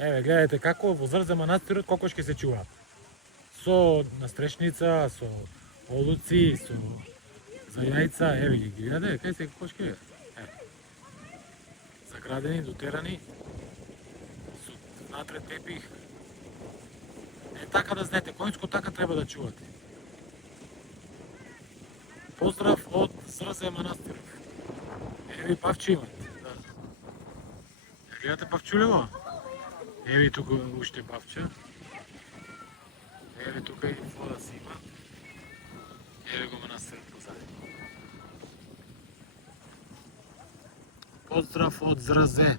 Еве, гледате како во Зрзе манастирот кокошки се чуваат. Со настрешница, со олуци, со за јајца, еве ги гледате, кај се кокошки? Заградени, дотерани, со внатре тепих. Така да знаете, конјско така треба да чувате. Поздрав од Зрзе манастирот. Еви павче имат. Да. Гледате павчулево? Еви тука уште павче. Еве тука и вода си има. Еве го манастирот позади. Поздрав од Зрзе.